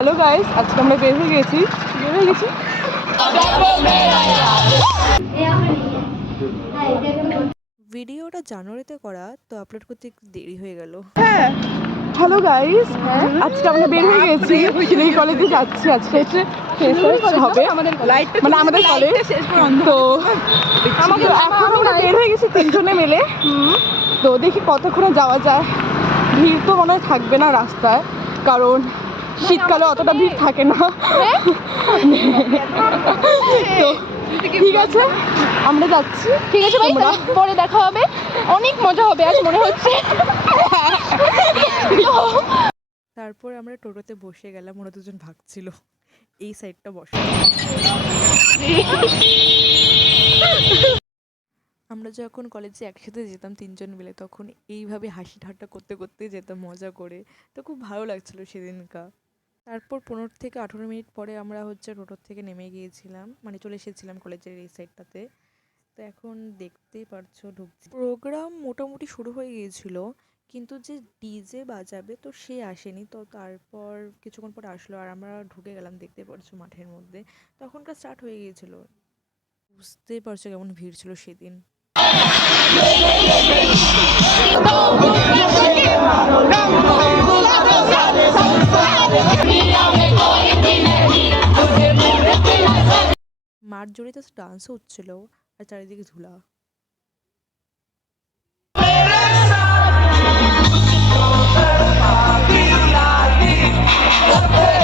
Hello guys, আজকে আমরা বের হয়ে গেছি। ভিডিওটা জানুয়ারিতে করা, তো আপলোড করতে একটু দেরি হয়ে গেল। হ্যাঁ, হ্যালো গাইস, আজকে আমরা বের হয়ে গেছি। শিলিগুড়ি কলেজে যাচ্ছি। আজকে হচ্ছে হবে মানে আমাদের কলেজ। তো এখন আমরা বের হয়ে গেছি তিনজনে মিলে। তো দেখি কতক্ষণে যাওয়া যায়। ভিড় তো মনে হয় থাকবে না রাস্তায়, কারণ শীতকালে অতটা ভিড় থাকে না। তো ঠিক আছে, আমরা যাচ্ছি। ঠিক আছে ভাই, পরে দেখা হবে। অনেক মজা হবে আজ মনে হচ্ছে। তারপর আমরা টোটোতে বসে গেলাম, ওরা দুজন ভাগছিল এই সাইডটা বসে। আমরা যখন কলেজে একসাথে যেতাম তিনজন মিলে, তখন এইভাবে হাসি ঠাট্টা করতে করতে যেতাম মজা করে। তো খুব ভালো লাগছিল সেদিনকার। তারপর 15 থেকে 18 মিনিট পরে আমরা টোটোর থেকে নেমে গিয়েছিলাম, মানে চলে এসেছিলাম কলেজের এই সাইডটাতে। তো এখন দেখতেই পারছো ঢুকছি। প্রোগ্রাম মোটামুটি শুরু হয়ে গিয়েছিল, কিন্তু যে ডিজে বাজাবে তো সে আসেনি। তো তারপর কিছুক্ষণ পরে আসলো, আর আমরা ঢুকে গেলাম, দেখতে পারছো মাঠের মধ্যে। তখনকার স্টার্ট হয়ে গিয়েছিল। বুঝতেই পারছো কেমন ভিড় ছিল সেদিন। মাঠ জুড়ে তো ডান্সও হচ্ছিল, আর চারিদিকে ধুলা। Hey!